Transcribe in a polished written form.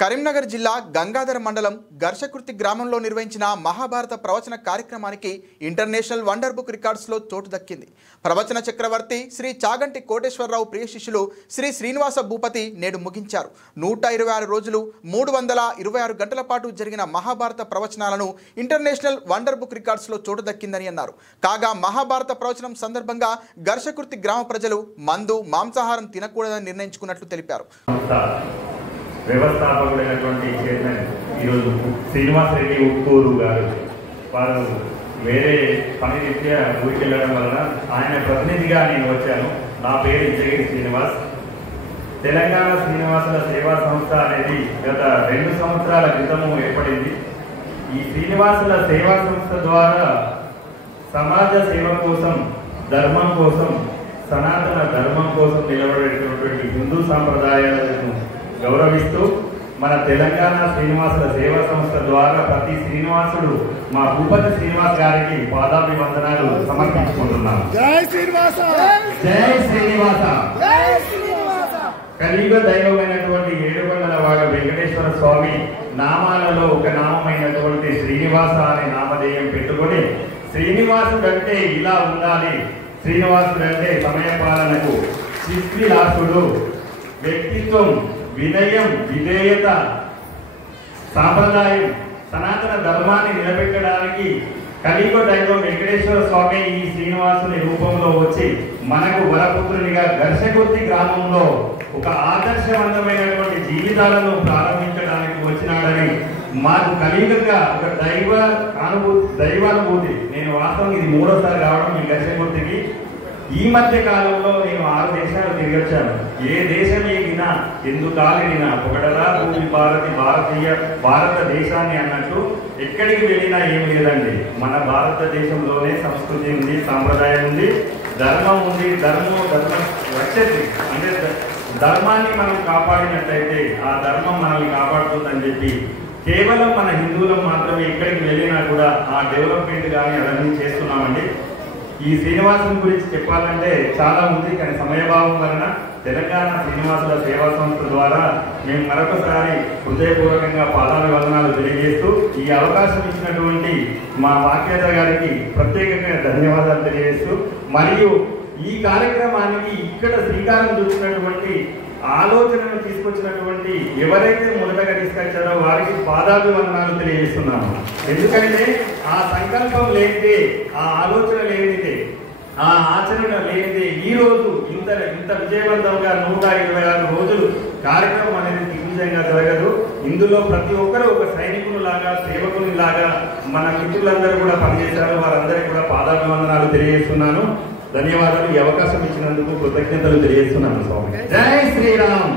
కరీంనగర్ జిల్లా గంగాధర మండలం గర్షకుర్తి గ్రామంలో నిర్వహించిన మహాభారత ప్రవచన కార్యక్రమానికి ఇంటర్నేషనల్ వండర్ బుక్ రికార్డ్స్లో చోటు దక్కింది. ప్రవచన చక్రవర్తి శ్రీ చాగంటి కోటేశ్వరరావు ప్రియ శిష్యులు శ్రీ శ్రీనివాస భూపతి నేడు ముగించారు. 126 రోజులు 326 గంటల పాటు జరిగిన మహాభారత ప్రవచనాలను ఇంటర్నేషనల్ వండర్ బుక్ రికార్డ్స్లో చోటు దక్కిందని అన్నారు. కాగా మహాభారత ప్రవచనం సందర్భంగా గర్షకుర్తి గ్రామ ప్రజలు మందు మాంసాహారం తినకూడదని నిర్ణయించుకున్నట్లు తెలిపారు. వ్యవస్థాపకుడైనటువంటి చైర్మన్ ఈరోజు శ్రీనివాస్ రెడ్డి ఉక్కూరు గారు వారు వేరే పని రీత్యా ఊరికి వెళ్ళడం వలన ఆయన ప్రతినిధిగా నేను వచ్చాను. నా పేరు ఇంజగిరి శ్రీనివాస్. తెలంగాణ శ్రీనివాసుల సేవా సంస్థ అనేది గత 2 సంవత్సరాల క్రితము ఏర్పడింది. ఈ శ్రీనివాసుల సేవా సంస్థ ద్వారా సమాజ సేవ కోసం, ధర్మం కోసం, సనాతన ధర్మం కోసం నిలబడేటటువంటి హిందూ సాంప్రదాయాలను గౌరవిస్తూ మన తెలంగాణ శ్రీనివాసుల సేవా సంస్థ ద్వారా ప్రతి శ్రీనివాసుడు మా భూపతి శ్రీనివాస్ గారికి పాదాభివందనాలు సమర్పించుకుంటున్నాను. జై శ్రీనివాస, జై శ్రీనివాస. కలియుగ దైవమైనటువంటి ఏడుకొండలవాడ వెంకటేశ్వర స్వామి నామాలలో ఒక నామమైనటువంటి శ్రీనివాస అనే నామధేయం పెట్టుకొని శ్రీనివాసుడంటే ఇలా ఉండాలి, శ్రీనివాసుడంటే సమయపాలనకు శిష్యులాసుడు, వ్యక్తిత్వం, వినయం, విధేయత, సాంప్రదాయం, సనాతన ధర్మాన్ని నిలబెట్టడానికి కలియుగ దైవం వెంకటేశ్వర స్వామి ఈ శ్రీనివాసుని రూపంలో వచ్చి మనకు వరపుత్రునిగా గర్షకుర్తి గ్రామంలో ఒక ఆదర్శవంతమైనటువంటి జీవితాలను ప్రారంభించడానికి వచ్చినాడని మాకు కలియుగంగా ఒక దైవానుభూతి. నేను వాస్తవం ఇది 3వసారి రావడం ఈ గర్షకుర్తికి. ఈ మధ్య కాలంలో నేను 6 దేశాలు తిరిగి వచ్చాను. ఏ దేశం ఎగినా ఎందుకు ఆగినా ఒకటరా భూమి భారతదేశాన్ని అన్నట్టు ఎక్కడికి వెళ్ళినా ఏం లేదండి. మన భారతదేశంలోనే సంస్కృతి ఉంది, సాంప్రదాయం ఉంది, ధర్మం ఉంది. ధర్మం రక్షతి అంటే ధర్మాన్ని మనం కాపాడినట్లయితే ఆ ధర్మం మనల్ని కాపాడుతుందని చెప్పి కేవలం మన హిందువులం మాత్రమే ఎక్కడికి వెళ్ళినా కూడా ఆ డెవలప్మెంట్ కానీ అవన్నీ చేస్తున్నామండి. ఈ శ్రీనివాసుని గురించి చెప్పాలంటే చాలా ఉంది, కానీ సమయభావం వలన తెలంగాణ శ్రీనివాసుల సేవా సంస్థ ద్వారా మేము మరొకసారి హృదయపూర్వకంగా పాదాభివందనాలు తెలియజేస్తూ ఈ అవకాశం ఇచ్చినటువంటి మా వాక్యేత గారికి ప్రత్యేకంగా ధన్యవాదాలు తెలియజేస్తూ, మరియు ఈ కార్యక్రమానికి ఇక్కడ శ్రీకారం చుట్టినటువంటి ఆలోచనను తీసుకొచ్చినటువంటి ఎవరైతే మొదటగా తీసుకొచ్చారో వారికి పాదాభివందనాలు తెలియజేస్తున్నాము. ఎందుకంటే ఆ సంకల్పం లేనిదే, ఆ ఆలోచన లేనిదే, ఆ ఆచరణ లేనిదే ఈ రోజు ఇంత విజయవంతంగా 126 రోజులు కార్యక్రమం అనేది దిగ్విజయంగా జరగదు. ఇందులో ప్రతి ఒక్కరు ఒక సైనికుని లాగా, సేవకుని లాగా మన మిత్రులందరూ కూడా పనిచేశారు. వారందరికీ కూడా పాదాభివందనాలు తెలియజేస్తున్నాను. ధన్యవాదాలు. ఈ అవకాశం ఇచ్చినందుకు కృతజ్ఞతలు తెలియజేస్తున్నాను స్వామి. జై శ్రీరామ్.